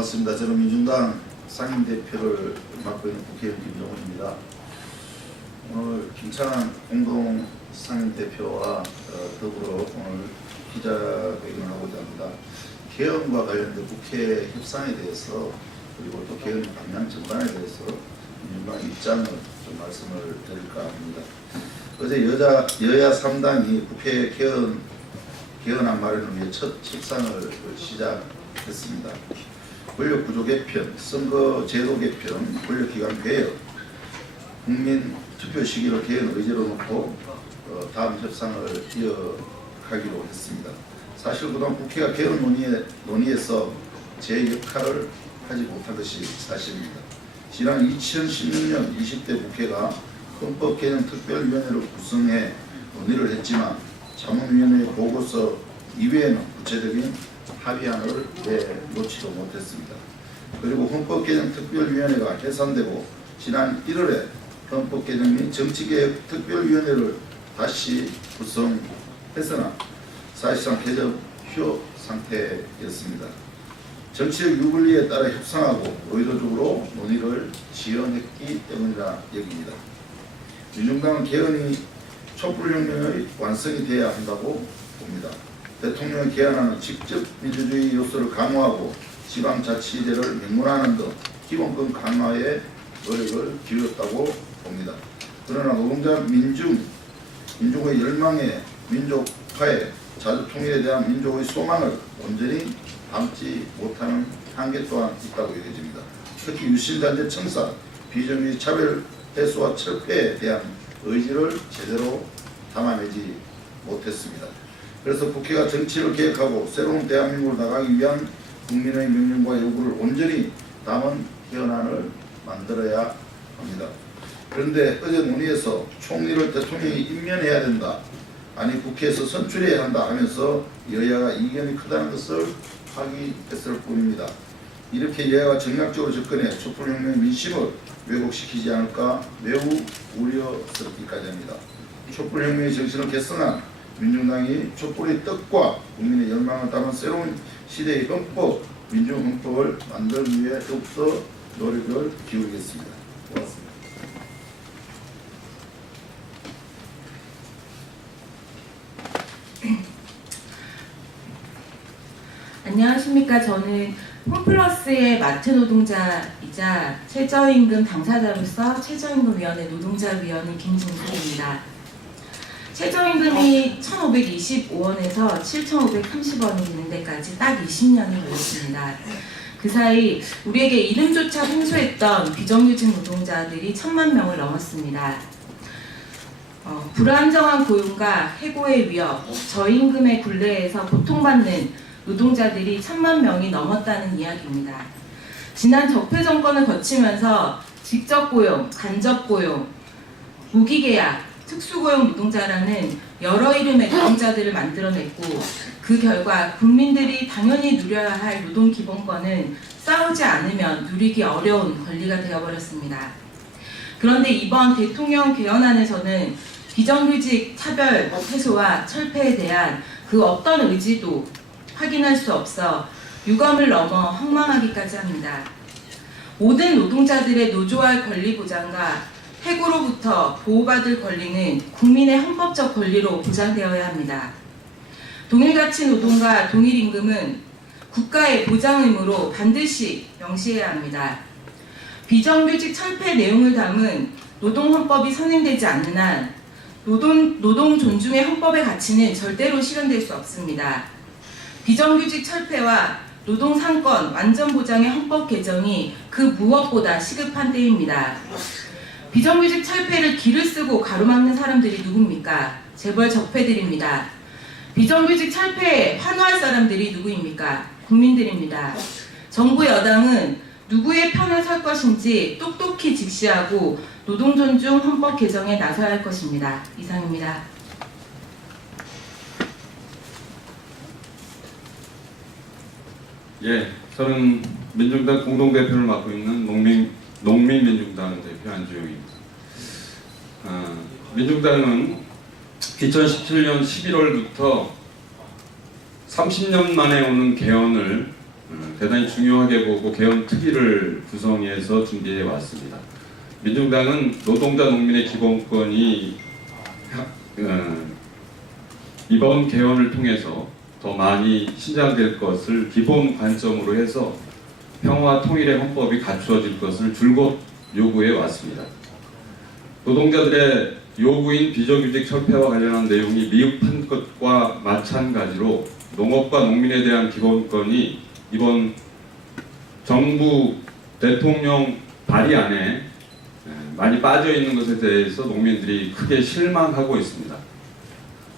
맞습니다. 저는 민중당 상임대표를 맡고 있는 국회의원 김종훈입니다. 오늘 김창환 공동 상임대표와 더불어 오늘 기자회견을 하고자 합니다. 개헌과 관련된 국회 협상에 대해서 그리고 또 개헌 방향 전반에 대해서 민주당 입장을 좀 말씀을 드릴까 합니다. 어제 여야 3당이 국회 개헌안 마련을 위해 첫 협상을 시작했습니다. 권력구조 개편, 선거제도 개편, 권력기관 개혁, 국민 투표 시기를 개헌 의제로 놓고 다음 협상을 이어가기로 했습니다. 사실 그동안 국회가 개헌 논의에서 제 역할을 하지 못한 것이 사실입니다. 지난 2016년 20대 국회가 헌법개정특별위원회를 구성해 논의를 했지만 자문위원회 보고서 이외에는 구체적인 합의안을 내놓지도 못했습니다. 그리고 헌법개정특별위원회가 해산되고 지난 1월에 헌법개정 및 정치개혁특별위원회를 다시 구성했으나 사실상 개정휴 상태였습니다. 정치적 유불리에 따라 협상하고 의도적으로 논의를 지연했기 때문이라 여깁니다. 민중당은 개헌이 촛불혁명의 완성이 되어야 한다고 봅니다. 대통령 개헌안은 직접 민주주의 요소를 강화하고 지방자치제를 명문화하는 등 기본권 강화에 노력을 기울였다고 봅니다. 그러나 노동자 민족의 열망에 민족화에 자주통일에 대한 민족의 소망을 온전히 담지 못하는 한계 또한 있다고 여겨집니다. 특히 유신단체 청산, 비정규 차별 해소와 철폐에 대한 의지를 제대로 담아내지 못했습니다. 그래서 국회가 정치를 개혁하고 새로운 대한민국을 나가기 위한 국민의 명령과 요구를 온전히 담은 개헌안을 만들어야 합니다. 그런데 어제 논의에서 총리를 대통령이 임명해야 된다, 아니 국회에서 선출해야 한다 하면서 여야가 이견이 크다는 것을 확인했을 뿐입니다. 이렇게 여야가 정략적으로 접근해 촛불혁명의 민심을 왜곡시키지 않을까 매우 우려스럽기까지 합니다. 촛불혁명의 정신을 계승한 민중당이 촛불의 뜻과 국민의 열망을 담은 새로운 시대의 헌법, 민중헌법을 만들기 위해 더욱더 노력을 기울이겠습니다. 고맙습니다. 안녕하십니까. 저는 홈플러스의 마트 노동자이자 최저임금 당사자로서 최저임금위원회 노동자위원회 김진숙입니다. 최저임금이 1,525원에서 7,530원이 되는 데까지 딱 20년이 걸렸습니다. 그 사이 우리에게 이름조차 생소했던 비정규직 노동자들이 1,000만 명을 넘었습니다. 불안정한 고용과 해고의 위협, 저임금의 굴레에서 고통받는 노동자들이 1,000만 명이 넘었다는 이야기입니다. 지난 적폐 정권을 거치면서 직접고용, 간접고용, 무기계약, 특수고용 노동자라는 여러 이름의 노동자들을 만들어냈고 그 결과 국민들이 당연히 누려야 할 노동기본권은 싸우지 않으면 누리기 어려운 권리가 되어버렸습니다. 그런데 이번 대통령 개헌안에서는 비정규직 차별 해소와 철폐에 대한 그 어떤 의지도 확인할 수 없어 유감을 넘어 황망하기까지 합니다. 모든 노동자들의 노조할 권리 보장과 해고로부터 보호받을 권리는 국민의 헌법적 권리로 보장되어야 합니다. 동일가치 노동과 동일임금은 국가의 보장 의무로 반드시 명시해야 합니다. 비정규직 철폐 내용을 담은 노동헌법이 선행되지 않는 한 노동 존중의 헌법의 가치는 절대로 실현될 수 없습니다. 비정규직 철폐와 노동상권 완전 보장의 헌법 개정이 그 무엇보다 시급한 때입니다. 비정규직 철폐를 길을 쓰고 가로막는 사람들이 누굽니까? 재벌 적폐들입니다. 비정규직 철폐에 환호할 사람들이 누구입니까? 국민들입니다. 정부 여당은 누구의 편을 설 것인지 똑똑히 직시하고 노동 존중 헌법 개정에 나서야 할 것입니다. 이상입니다. 예, 저는 민중당 공동대표를 맡고 있는 농민민중당 대표 안주영입니다. 민중당은 2017년 11월부터 30년 만에 오는 개헌을 대단히 중요하게 보고 개헌 특위를 구성해서 준비해 왔습니다. 민중당은 노동자 농민의 기본권이 이번 개헌을 통해서 더 많이 신장될 것을 기본 관점으로 해서 평화 통일의 헌법이 갖추어질 것을 줄곧 요구해 왔습니다. 노동자들의 요구인 비정규직 철폐와 관련한 내용이 미흡한 것과 마찬가지로 농업과 농민에 대한 기본권이 이번 정부 대통령 발의안에 많이 빠져 있는 것에 대해서 농민들이 크게 실망하고 있습니다.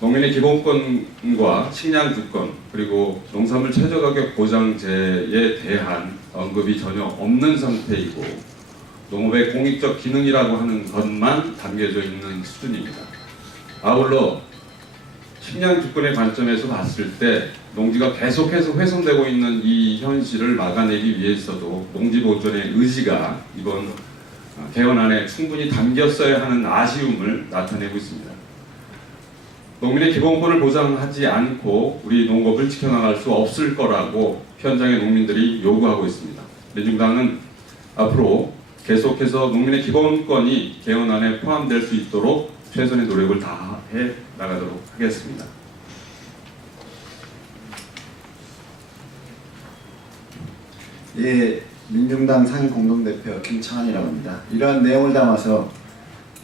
농민의 기본권과 식량 주권 그리고 농산물 최저가격 보장제에 대한 언급이 전혀 없는 상태이고 농업의 공익적 기능이라고 하는 것만 담겨져 있는 수준입니다. 아울러 식량 주권의 관점에서 봤을 때 농지가 계속해서 훼손되고 있는 이 현실을 막아내기 위해서도 농지 보존의 의지가 이번 개헌안에 충분히 담겼어야 하는 아쉬움을 나타내고 있습니다. 농민의 기본권을 보장하지 않고 우리 농업을 지켜나갈 수 없을 거라고 현장의 농민들이 요구하고 있습니다. 민중당은 앞으로 계속해서 농민의 기본권이 개헌안에 포함될 수 있도록 최선의 노력을 다해 나가도록 하겠습니다. 예, 민중당 상임공동대표 김창환이라고 합니다. 이러한 내용을 담아서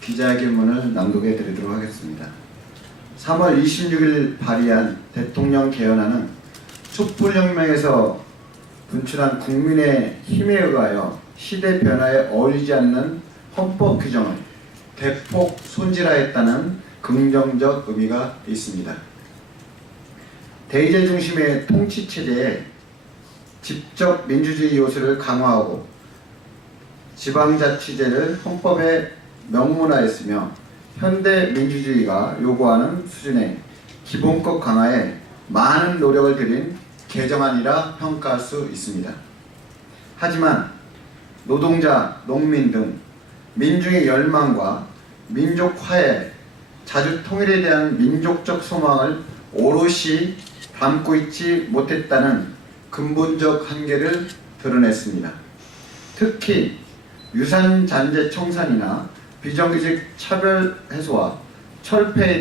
기자회견문을 낭독해 드리도록 하겠습니다. 3월 26일 발의한 대통령 개헌안은 촛불혁명에서 분출한 국민의 힘에 의하여 시대 변화에 어울리지 않는 헌법 규정을 대폭 손질하였다는 긍정적 의미가 있습니다. 대의제 중심의 통치체제에 직접 민주주의 요소를 강화하고 지방자치제를 헌법에 명문화했으며 현대 민주주의가 요구하는 수준의 기본권 강화에 많은 노력을 들인 개정안이라 평가할 수 있습니다. 하지만 노동자, 농민 등 민중의 열망과 민족 화해, 자주 통일에 대한 민족적 소망을 오롯이 담고 있지 못했다는 근본적 한계를 드러냈습니다. 특히 유산잔재 청산이나 비정규직 차별 해소와 철폐에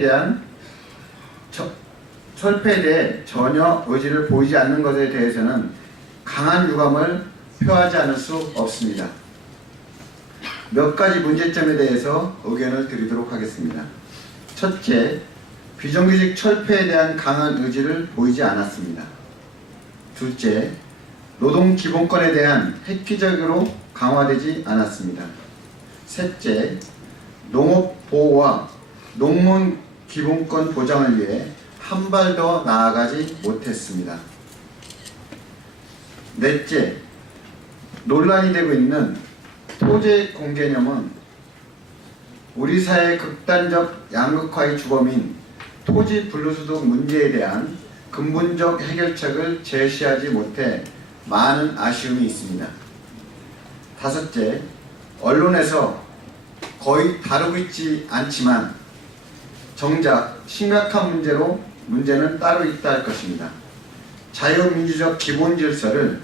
대해 전혀 의지를 보이지 않는 것에 대해서는 강한 유감을 표하지 않을 수 없습니다. 몇 가지 문제점에 대해서 의견을 드리도록 하겠습니다. 첫째, 비정규직 철폐에 대한 강한 의지를 보이지 않았습니다. 둘째, 노동 기본권에 대한 획기적으로 강화되지 않았습니다. 셋째, 농업 보호와 농문 기본권 보장을 위해 한 발 더 나아가지 못했습니다. 넷째, 논란이 되고 있는 토지 공개념은 우리 사회의 극단적 양극화의 주범인 토지 분리수도 문제에 대한 근본적 해결책을 제시하지 못해 많은 아쉬움이 있습니다. 다섯째, 언론에서 거의 다루고 있지 않지만 정작 심각한 문제는 따로 있다 할 것입니다. 자유민주적 기본질서를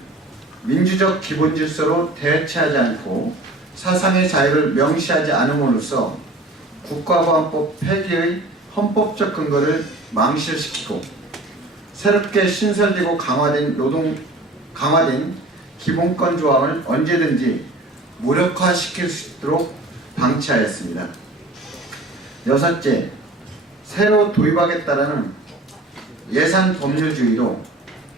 민주적 기본질서로 대체하지 않고 사상의 자유를 명시하지 않음으로써 국가보안법 폐기의 헌법적 근거를 망실시키고 새롭게 신설되고 강화된 기본권 조항을 언제든지 무력화시킬 수 있도록 방치하였습니다. 여섯째, 새로 도입하겠다라는 예산 법률주의로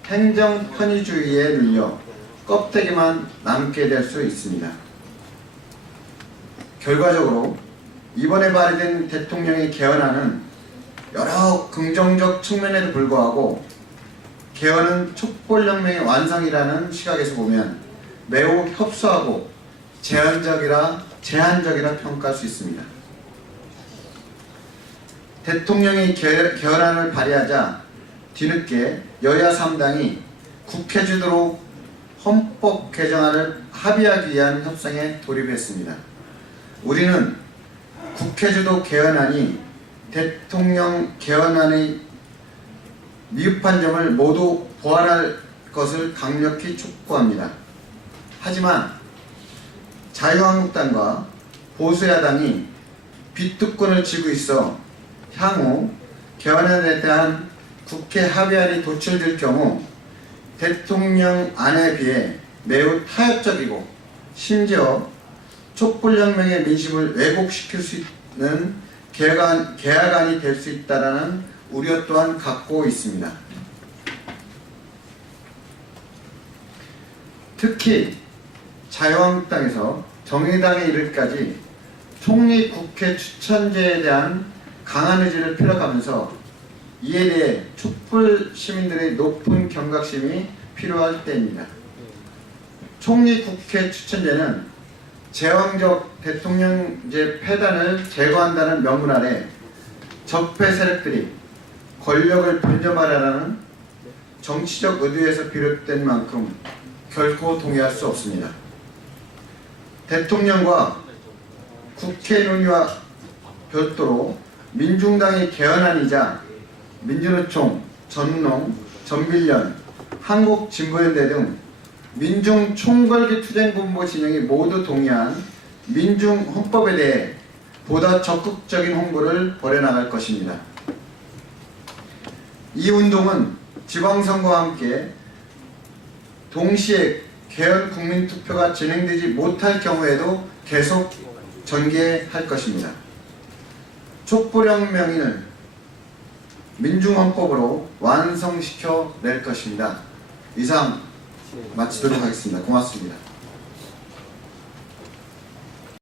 행정 편의주의에 눌려 껍데기만 남게 될 수 있습니다. 결과적으로 이번에 발의된 대통령의 개헌안은 여러 긍정적 측면에도 불구하고 개헌은 촛불혁명의 완성이라는 시각에서 보면 매우 협소하고 제한적이라 평가할 수 있습니다. 대통령이 개헌안을 발의하자 뒤늦게 여야 3당이 국회 주도로 헌법 개정안을 합의하기 위한 협상에 돌입했습니다. 우리는 국회 주도 개헌안이 대통령 개헌안의 미흡한 점을 모두 보완할 것을 강력히 촉구합니다. 하지만 자유한국당과 보수야당이 비투권을 쥐고 있어 향후 개헌안에 대한 국회 합의안이 도출될 경우 대통령 안에 비해 매우 타협적이고 심지어 촛불혁명의 민심을 왜곡시킬 수 있는 개혁안이 될 수 있다는 우려 또한 갖고 있습니다. 특히 자유한국당에서 정의당에 이르기까지 총리 국회 추천제에 대한 강한 의지를 펴나가면서 이에 대해 촛불 시민들의 높은 경각심이 필요할 때입니다. 총리 국회 추천제는 제왕적 대통령제 폐단을 제거한다는 명분 아래 적폐 세력들이 권력을 분점하려는 정치적 의도에서 비롯된 만큼 결코 동의할 수 없습니다. 대통령과 국회 논의와 별도로 민중당의 개헌안이자 민주노총, 전농, 전빌련, 한국진보연대 등 민중 총궐기 투쟁군보 진영이 모두 동의한 민중헌법에 대해 보다 적극적인 홍보를 벌여나갈 것입니다. 이 운동은 지방선거와 함께 동시에 개헌 국민투표가 진행되지 못할 경우에도 계속 전개할 것입니다. 촛불혁명을 민중헌법으로 완성시켜 낼 것입니다. 이상 마치도록 하겠습니다. 고맙습니다.